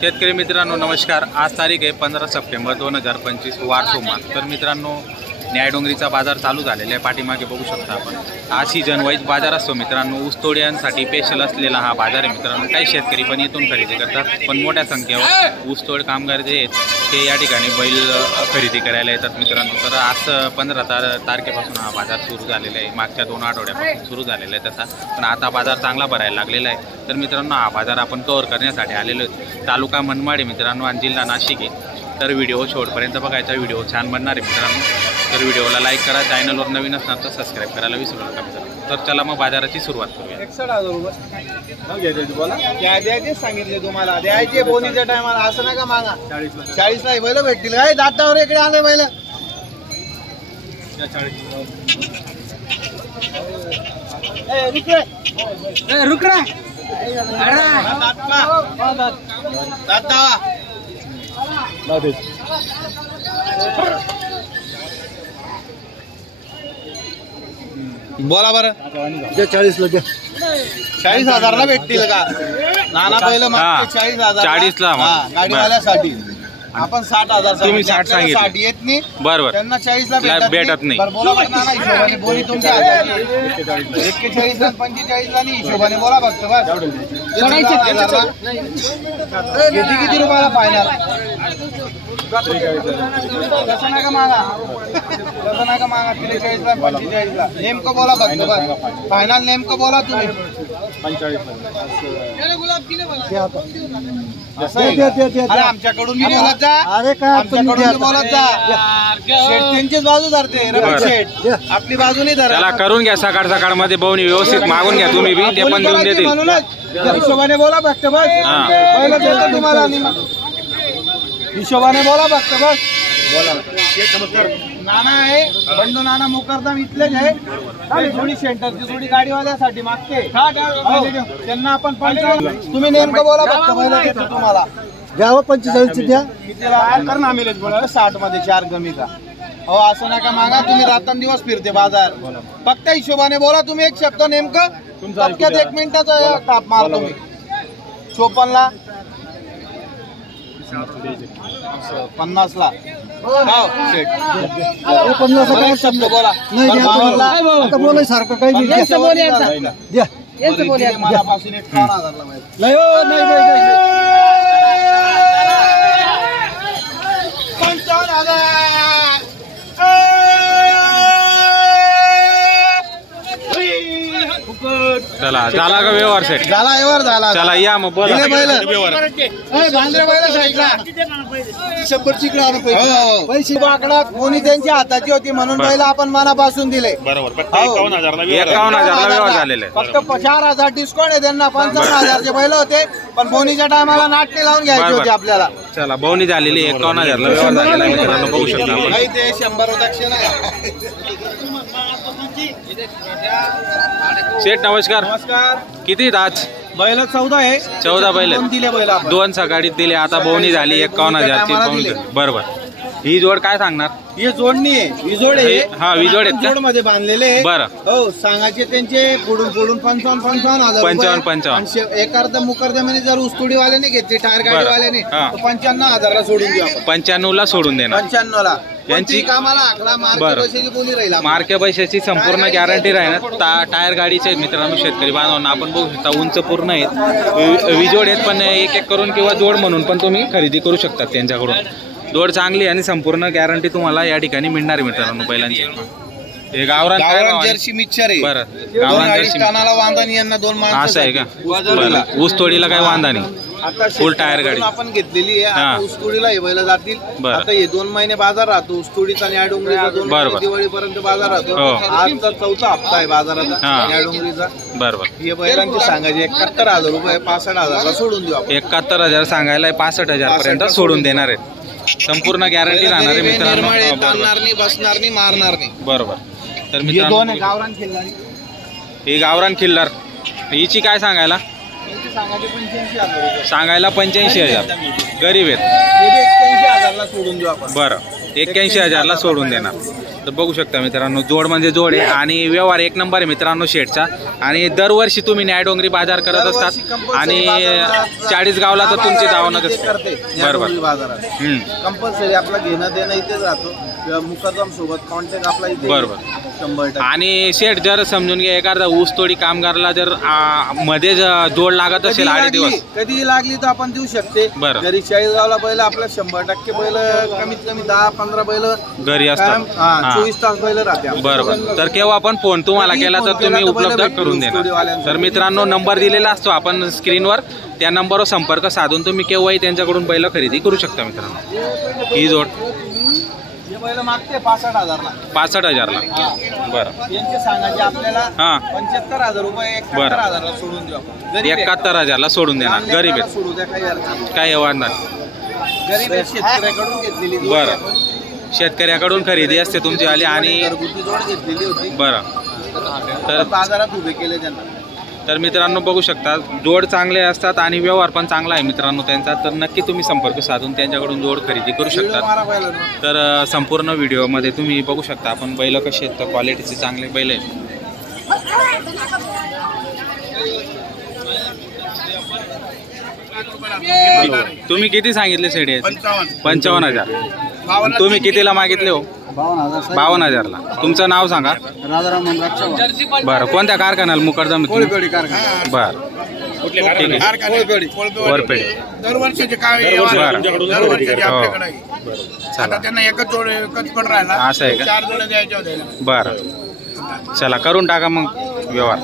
शेतकरी मित्रांनो नमस्कार. आज तारीख आहे पंधरा सप्टेंबर दोन हजार पंचवीस वार सोमवार. तर मित्रांनो न्यायडोंगरीचा बाजार चालू झालेला आहे. पाठीमागे बघू शकता आपण. हा सीजन वाईज बाजार असतो मित्रांनो. ऊसतोड्यांसाठी स्पेशल असलेला हा बाजार आहे मित्रांनो. काही शेतकरी पण इथून खरेदी करतात पण मोठ्या संख्येवर ऊसतोड कामगार जे आहेत ते या ठिकाणी बैल खरेदी करायला येतात मित्रांनो. तर आज पंधरा तार तारखेपासून हा बाजार सुरू झालेला आहे. मागच्या दोन आठवड्यापासून सुरू झालेला आहे तसा. पण आता बाजार चांगला भरायला लागलेला आहे. तर मित्रांनो हा बाजार आपण कव्हर करण्यासाठी आलेलो आहे. तालुका मनमाड मित्रांनो आणि जिल्हा नाशिक आहे. तर व्हिडिओ शेवटपर्यंत बघायचा व्हिडिओ छान बनणार आहे मित्रांनो. तर व्हिडिओला लाईक करा चॅनलवर नवीन असणार तर सबस्क्राईब करायला विसरू नका मित्रांनो. तर चला मग बाजाराची सुरुवात करूया. एकसठ हजार रुपये. बोला द्या द्यायचे सांगितले तुम्हाला. द्यायचे बोनीच्या टायमाला असं नका मागा. चाळीस ला. बैल भेटतील. काय दातावर इकडे आले बैल. रुक रे दाता बोला बरं. चाळीसला द्या. चाळीस हजारला भेटतील का? नाना पहिलं हा. चाळीस हजार 40 ला मग. गाडीवाल्यासाठी आपण साठ हजार तुम्ही सांगितले. 60 आपल्याला सांगितले. 60 येत नाही. बरं बरं त्यांना चाळीस ला भेटत नाही. बरं, बोला बरं नाना हिशोबाने बोली तुमच्या हाताची एक्केचाळीस ला पंचेचाळीस ला नाही हिशोबाने बोला फक्त बस. किती किती रुपयाला फायनल तसं नका मागा. तसं नका मागा त्रेचाळीस ला पंचेचाळीस ला. नेमकं बोला फक्त बस. फायनल नेमकं बोला तुम्ही. आमच्याकडून बोलत जा. अरे काय आमच्याकडून बोलत जा. शेठ त्यांचीच बाजू धरते. शेठ. आपली बाजू नाही त्याला धरत करून घ्या सकाळ सकाळमध्ये बहुनी व्यवस्थित मागून घ्या तुम्ही बी. ते पण देऊन देतील. हिशोबाने बोला फक्त बस. हा. पहिलं देतो तुम्हाला. हिशोबाने बोला फक्त बस. नाना आहे. बंडू नाना मुकरदम इथलेच आहे. थोडी सेंटरची थोडी गाडीवाल्यासाठी मागते हो. त्यांना आपण तुम्ही नेमकं बोला फक्त पहिलं देतो तुम्हाला. द्यावं पंचेचाळीसची द्या कर ना आम्ही बोला. साठमध्ये चार कमी का? हो असं नका मागा. तुम्ही रात्रंदिवस फिरते बाजार. फक्त हिशोबाने बोला तुम्ही एक शब्द नेमकं. टपक्यात एक मिनिटाचा ताप मार तुम्ही. चोपन्न ला हो, शेठ. हे काय एक शब्द बोला नाही द्या बावनला. तुम्ही. आता बोलाय सारखं काही नाही द्या. द्या बरं, इथे मनापासून एक एकावन्न हजारला पाहिजे. नाही हो, नाही नाही, नाही नाही. पंचावन्न हजार चला झाला का व्यवहार सेट झाला एवर झाला. चला या मग बोला. दिले बैल. व्यवहार ए, भांडरे बैल साईडला शंभरची इकडे आणा पैसे. हो पैसे बाकडा कोणी त्यांच्या हाताची होती म्हणून बरं. बैल आपण मनापासून दिले. बरोबर फक्त हो. एकावन्न हजारला व्यवहार आहे. एकावन्न हजारला व्यवहार झालेला. आहे फक्त प- चार हजार डिस्काउंट आहे त्यांना पंचावन्न हजारचे बैल होते पण बोनीच्या टायमाला नाट्य लावून घ्यायचे बरं, होते बरं. आपल्याला. चला बहुनी झालेली आहे, एकावन्न हजारला व्यवहार झालेला आहे मित्रांनो बघू शकता आपण. नाही ते शंभर दक्षिण सेठ नमस्कार. नमस्कार. किती आज? बैल चौदा आहे. चौदा बैल आहेत. दोन दिले बैल दोन सकाळी दिले. आता बहुनी झाली एकावन्न हजारची बरोबर. ही जोड काय सांगणार ही जोडणी आहे विजोड आहे हे- हा, विजोड आहेत का? जोडमध्ये बांधलेले आहे. बरं. हो सांगायचे त्यांचे पुढून पुढून पंचावन्न पंचावन्न हजार रुपये. पंचावन्न, पंचावन्न. आणि शे- एक अर्ध मुकरदमाने जर उस्तुडीवाल्याने घेतली टायर गाडीवाल्याने हा. तर पंच्याण्णव हजारला सोडून देऊ आपण पंच्याण्णव ला सोडून देणार पंच्याण्णव ला यांची- कामाला आकडा मार्क. पैशाची बोली राहील आपण. मार्के पैशाची संपूर्ण गॅरंटी राहणार टा टायर गाडीचे आहेत मित्रांनो शेतकरी बांधवांना आपण बघू शकता उंच पूर्ण आहेत वि- विजोड आहेत पण एक एक करून किंवा जोड म्हणून पण तुम्ही खरेदी करू शकता त्यांच्याकडून जोड चांगली आणि संपूर्ण गॅरंटी तुम्हाला या ठिकाणी मिळणार आहे मित्रांनो बैलांची. हे गावरान काय गावरान भाव आहे? जर्सी मिक्सर आहे. बरं. दोन गावरान अडीच जर्सी टनाला वांदानी यांना दोन माणसं असं आहे का. बरं. ऊस तोडीला काय वांधा नाही. आता Full tire गाडी. आपण घेतलेली आहे. हा. आता हे बैल जातील. बरं. आता हे दोन महिने बाजार राहतो. ऊसतोडीचा आणि या डोंगरीचा दोन बरं, महिने बरं. दिवाळीपर्यंत बाजार राहतो. हो. आजचा चौथा हप्ता आहे बाजाराचा हा. डोंगरीचा बरं बरं हे बैलांचे सांगायचे एकाहत्तर हजार रुपये पासष्ट हजारला सोडून देऊ आपण. एकाहत्तर हजार सांगायला पासष्ट हजार पर्यंत सोडून देणार आहेत. संपूर्ण गॅरंटी राहणार आहे निर्मळ मित्रांनो हो, ताणणार नाही बसणार नाही मारणार नाही बरोबर. तर हे मित्रांनो दोन आहे गावरान खेळणारी ही गावरान खिल्लार. हिची काय सांगायला? त्यांचे सांगायचे पंच्याऐंशी हजार रुपये. सांगायला पंच्याऐंशी हजार. गरीब आहेत. हे बी एक्क्याऐंशी हजारला सोडून देऊ आपण. बरं. एक्क्याऐंशी हजारला सोडून देणार. तर बघू शकता मित्रांनो जोड म्हणजे जोड आहे आणि व्यवहार एक नंबर आहे मित्रांनो शेटचा आणि दरवर्षी तुम्ही न्यायडोंगरी बाजार करत असतात आणि चाळीस गावला तर तुमची दावणच ते असते बरोबर. कंपल्सरी आपला घेणं देणं इथेच राहतो किंवा मुकदम सोबत कॉन्टॅक्ट आपला इथे बरोबर. शंभर टक्के. आणि शेट जर समजून घ्या एखादा ऊसतोडी कामगारला जर आ, मध्ये ज- जोड लागत असेल लागली दिवस. कधी लागली तर आपण देऊ शकते. बरं. जरी चाळीसगावला बैल आपल्या शंभर टक्के बैल कमीत कमी दहा पंधरा बैल. घरी असतात. हा. चोवीस तास बैल राहते. बरोबर. तर केव्हा आपण फोन तुम्हाला कधीही केला फोन तर तुम्ही केला तर उपलब्ध पहिलं करून देणार. तर मित्रांनो नंबर दिलेला असतो आपण स्क्रीनवर. त्या नंबरवर संपर्क साधून तुम्ही केव्हाही त्यांच्याकडून बैल खरेदी करू शकता मित्रांनो. ही जोड. मागते पासष्ट हजारला पासष्ट हजारला. बरं यांचे सांगायचे आपल्याला हा. पंच्याहत्तर हजार रुपये एकाहत्तर बरं. हजारला सोडून देऊ आपण गरीब आहे. एकाहत्तर हजारला सोडून देणार लहान गरीब लेकराला आहेत सोडू द्या काही अडचण नाही. काय वाढणार गरीब आहे, शेतकऱ्याकडून घेतलेली जोड आहे बरं आपण. शेतकऱ्याकडून खरेदी असते तुमची आली आणि घरगुती जोड घेतलेली होती बरं तर तर बाजारात उभे केले त्यांना तर मित्रांनो बघू शकता जोड चांगले असतात आणि व्यवहार पण चांगला आहे मित्रांनो त्यांचा. तर नक्की तुम्ही संपर्क साधून त्यांच्याकडून जोड खरेदी करू शकता. तर संपूर्ण व्हिडिओमध्ये तुम्ही बघू शकता आपण बैल कसे आहेत तर क्वालिटीचे चांगले बैल आहेत. तुम्ही किती सांगितले सेडी पंचावन्न. हजार. तुम्ही कितीला मागितले हो? बावन्न हजार. बावन्न हजारला. तुमचं नाव सांगा. राजाराम मनराज चव्हाण. बरं कोणत्या कारखान्याला मुकरदम? कोळपेडी कारखाना. बरं. ठीक आहे. वरपेड दरवर्षीचे काय बरं. दरवर्षीचे हो. आपल्याकडे आहे. चला. आता त्यांना एकच जोड एकच पण राहिला. असं आहे का? चार जोड्या द्यायच्या होत्या. बरं. चला करून टाका मग व्यवहार.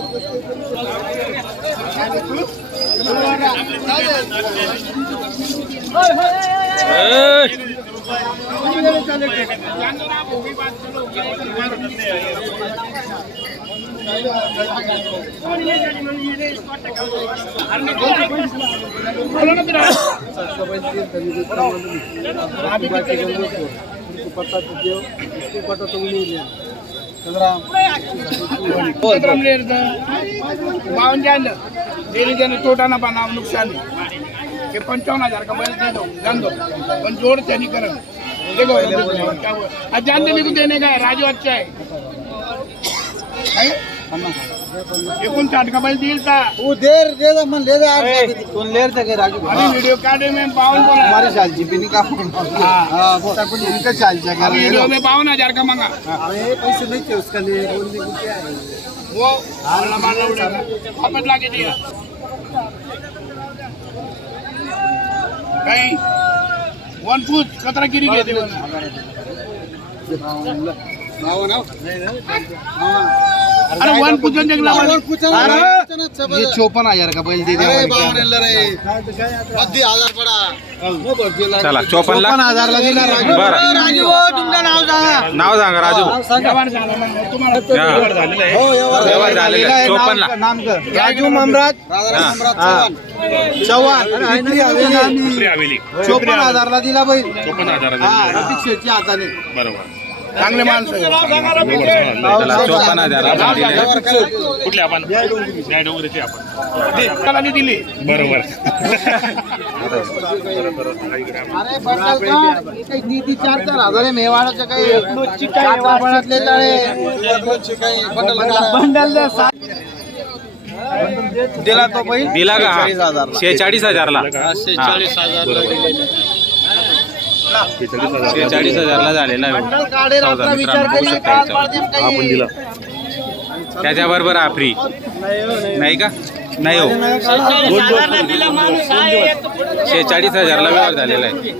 ए! बावन्न जाणलं डेली त्यानं तोटा ना पाना नुकसान आहे. हे पंचावन्न हजार का बैल दे दो जान पण जोड त्यांनी करत देखो आज जान निघून देणे काय राजू अच्छा आहे काय? एकोणसाठ का बैल देईल का वो देर दे दो मन ले दे आठ ए, सौ की। तुम लेर तक है राजू अभी वीडियो काटे में बावन हमारी बोला सालची पिनी का हाँ, बोल। इनका चालच्या का अभी वीडियो में बावन हजार का मंगा अरे पैसे नहीं थे उसका लिए बोलने को क्या है वो वाला मारना उड़ेगा वापस लाके दिया काही वन फूट कचरा गिरी घेते बावन्न हो? हाँ। अरे वन फूट जंगला बावन्न पूछा ना, पूछा ना, सब ये चौपन हजार का बैल दे अरे दे ले हजार पड़ा. लाख। चला चौपन लाख हजारला दिला राजू. बरं. राजू हो, तुमचं नाव सांगा. नाव सांगा राजू. व्यवहार हा. व्यवहार झालेला आहे. हो. नाम कर राजू ममराज. हा. चव्हाण. चव्हाण. अरे, आहे ना विक्री हवेली. हवेली. चोपन्न हजारला दिला बैल. चोपन्न हजार हा हाताने बरोबर. चांगले माणसं हजार. कुठले आपण आपण दिली बरोबर निधी चार चार हजार आहे मेवाडाचं काही चार चार बळातले तळे. बंडल द्या, सात. दिला. तो बैल? दिला का? शेहेचाळीस हजारला. शेहेचाळीस हजारला शेहेचाळीस हजारला झालेला आहे. चौदा मित्रांनो शकता याच्यावर. पाडतील काही. त्याच्याबरोबर हा फ्री नाही का? नाही हो. शेहेचाळीस हजारला व्यवहार झालेला आहे.